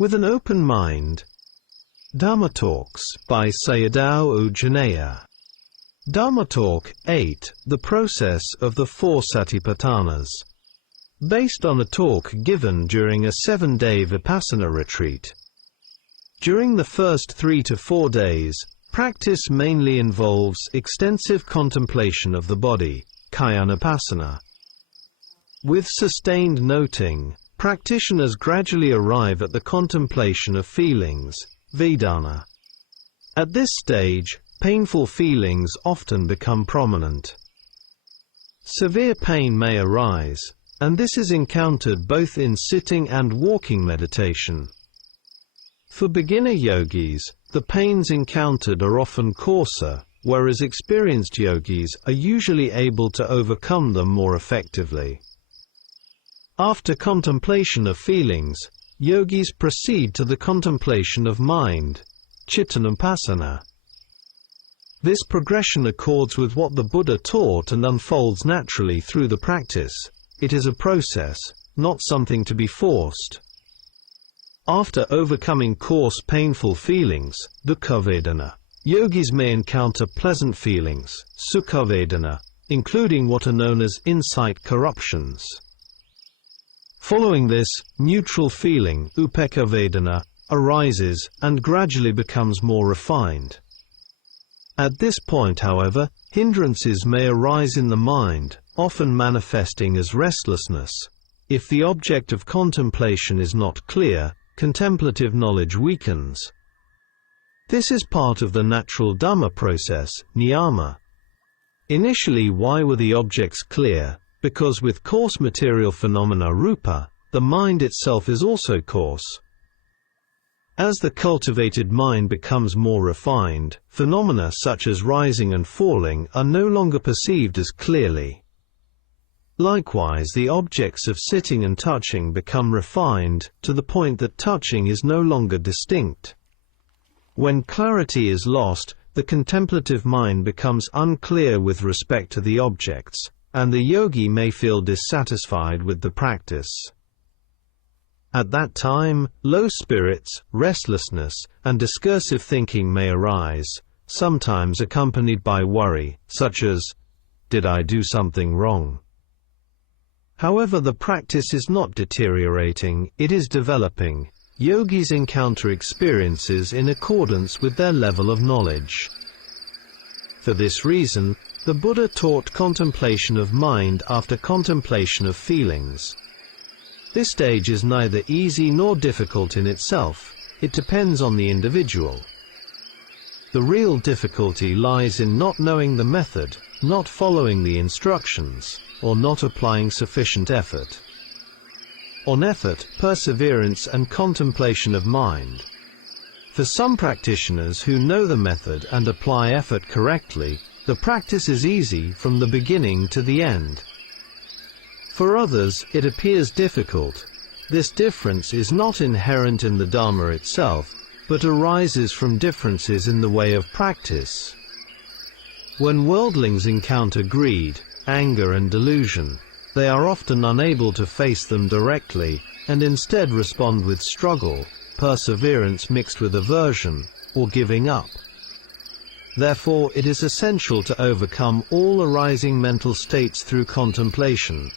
With an open mind. Dhamma Talks by Sayadaw Jhaneyya. Dhamma Talk 8, The Process of the Four Satipaṭṭhānas. Based on a talk given during a 7-day Vipassana retreat. During the first 3 to 4 days, practice mainly involves extensive contemplation of the body, kayanupassana. With sustained noting, practitioners gradually arrive at the contemplation of feelings, Vedana. At this stage, painful feelings often become prominent. Severe pain may arise, and this is encountered both in sitting and walking meditation. For beginner yogis, the pains encountered are often coarser, whereas experienced yogis are usually able to overcome them more effectively. After contemplation of feelings, yogis proceed to the contemplation of mind, chittanupassana. This progression accords with what the Buddha taught and unfolds naturally through the practice. It is a process, not something to be forced. After overcoming coarse painful feelings, dukkhavedana, yogis may encounter pleasant feelings, sukhavedana, including what are known as insight corruptions. Following this, neutral feeling, upekkha vedana, arises and gradually becomes more refined. At this point, however, hindrances may arise in the mind, often manifesting as restlessness. If the object of contemplation is not clear, contemplative knowledge weakens. This is part of the natural Dhamma process, niyama. Initially, why were the objects clear? Because with coarse material phenomena rupa, the mind itself is also coarse. As the cultivated mind becomes more refined, phenomena such as rising and falling are no longer perceived as clearly. Likewise, the objects of sitting and touching become refined, to the point that touching is no longer distinct. When clarity is lost, the contemplative mind becomes unclear with respect to the objects, and the yogi may feel dissatisfied with the practice. At that time, low spirits, restlessness, and discursive thinking may arise, sometimes accompanied by worry, such as, "Did I do something wrong?" However, the practice is not deteriorating, it is developing. Yogis encounter experiences in accordance with their level of knowledge. For this reason, the Buddha taught contemplation of mind after contemplation of feelings. This stage is neither easy nor difficult in itself, it depends on the individual. The real difficulty lies in not knowing the method, not following the instructions, or not applying sufficient effort. On effort, perseverance and contemplation of mind. For some practitioners who know the method and apply effort correctly, the practice is easy from the beginning to the end. For others, it appears difficult. This difference is not inherent in the Dhamma itself, but arises from differences in the way of practice. When worldlings encounter greed, anger and delusion, they are often unable to face them directly, and instead respond with struggle, perseverance mixed with aversion, or giving up. Therefore, it is essential to overcome all arising mental states through contemplation.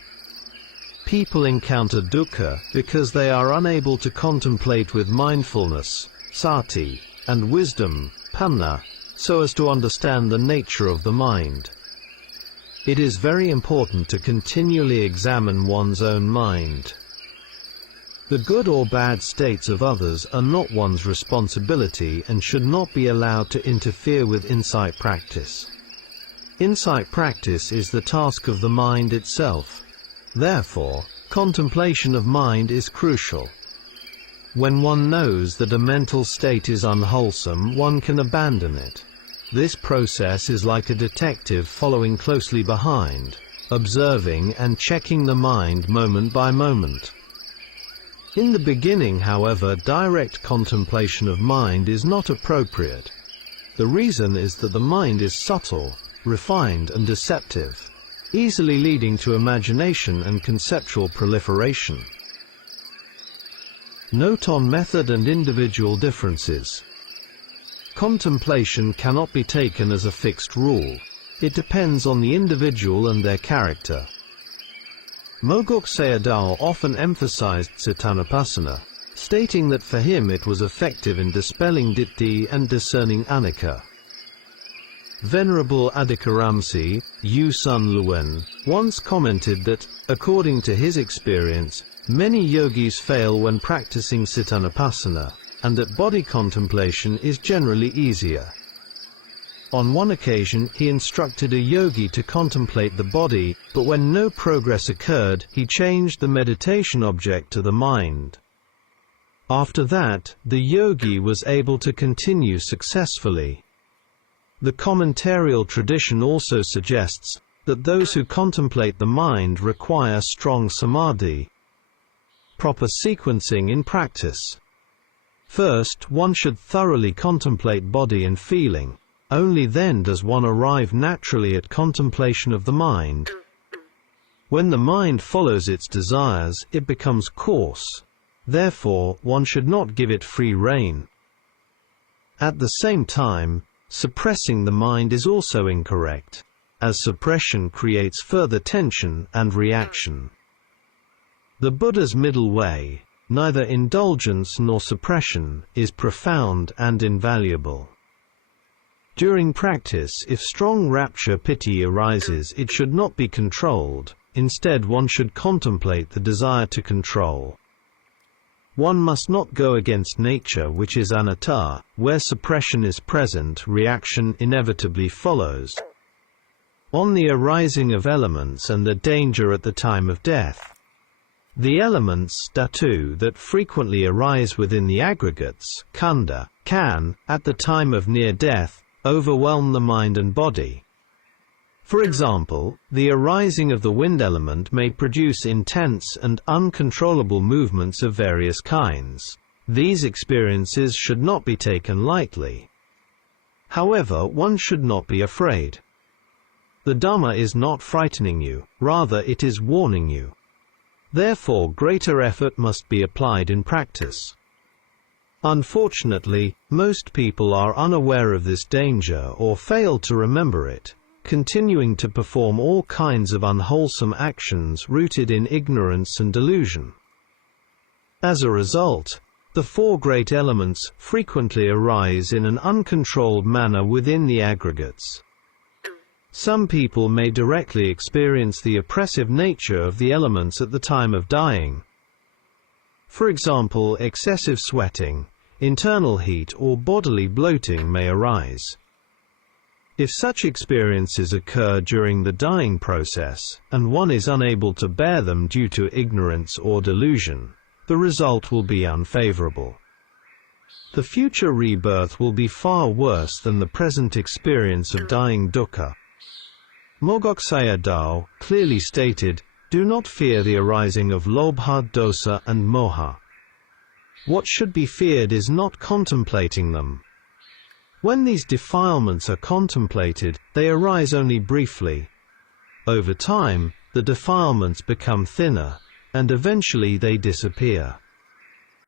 People encounter dukkha because they are unable to contemplate with mindfulness, sati, and wisdom, panna, so as to understand the nature of the mind. It is very important to continually examine one's own mind. The good or bad states of others are not one's responsibility and should not be allowed to interfere with insight practice. Insight practice is the task of the mind itself. Therefore, contemplation of mind is crucial. When one knows that a mental state is unwholesome, one can abandon it. This process is like a detective following closely behind, observing and checking the mind moment by moment. In the beginning, however, direct contemplation of mind is not appropriate. The reason is that the mind is subtle, refined and deceptive, easily leading to imagination and conceptual proliferation. Note on method and individual differences. Contemplation cannot be taken as a fixed rule. It depends on the individual and their character. Mogok Sayadaw often emphasized Satipaṭṭhānas, stating that for him it was effective in dispelling ditthi and discerning anicca. Venerable Adhikaramsi, Yu Sun Luen, once commented that, according to his experience, many yogis fail when practicing Satipaṭṭhānas, and that body contemplation is generally easier. On one occasion he instructed a yogi to contemplate the body, but when no progress occurred, he changed the meditation object to the mind. After that, the yogi was able to continue successfully. The commentarial tradition also suggests that those who contemplate the mind require strong samadhi. Proper sequencing in practice. First, one should thoroughly contemplate body and feeling. Only then does one arrive naturally at contemplation of the mind. When the mind follows its desires, it becomes coarse. Therefore, one should not give it free rein. At the same time, suppressing the mind is also incorrect, as suppression creates further tension and reaction. The Buddha's middle way, neither indulgence nor suppression, is profound and invaluable. During practice, if strong rapture piti arises, it should not be controlled. Instead, one should contemplate the desire to control. One must not go against nature, which is anatta. Where suppression is present, reaction inevitably follows. On the arising of elements and the danger at the time of death. The elements, dhatu, that frequently arise within the aggregates, khanda, can, at the time of near death, overwhelm the mind and body. For example, the arising of the wind element may produce intense and uncontrollable movements of various kinds. These experiences should not be taken lightly. However, one should not be afraid. The Dhamma is not frightening you, rather it is warning you. Therefore, greater effort must be applied in practice. Unfortunately, most people are unaware of this danger or fail to remember it, continuing to perform all kinds of unwholesome actions rooted in ignorance and delusion. As a result, the four great elements frequently arise in an uncontrolled manner within the aggregates. Some people may directly experience the oppressive nature of the elements at the time of dying. For example, excessive sweating, internal heat, or bodily bloating may arise. If such experiences occur during the dying process, and one is unable to bear them due to ignorance or delusion, the result will be unfavorable. The future rebirth will be far worse than the present experience of dying dukkha. Mogok Sayadaw clearly stated, "Do not fear the arising of lobha, dosa, and moha. What should be feared is not contemplating them. When these defilements are contemplated, they arise only briefly. Over time, the defilements become thinner, and eventually they disappear."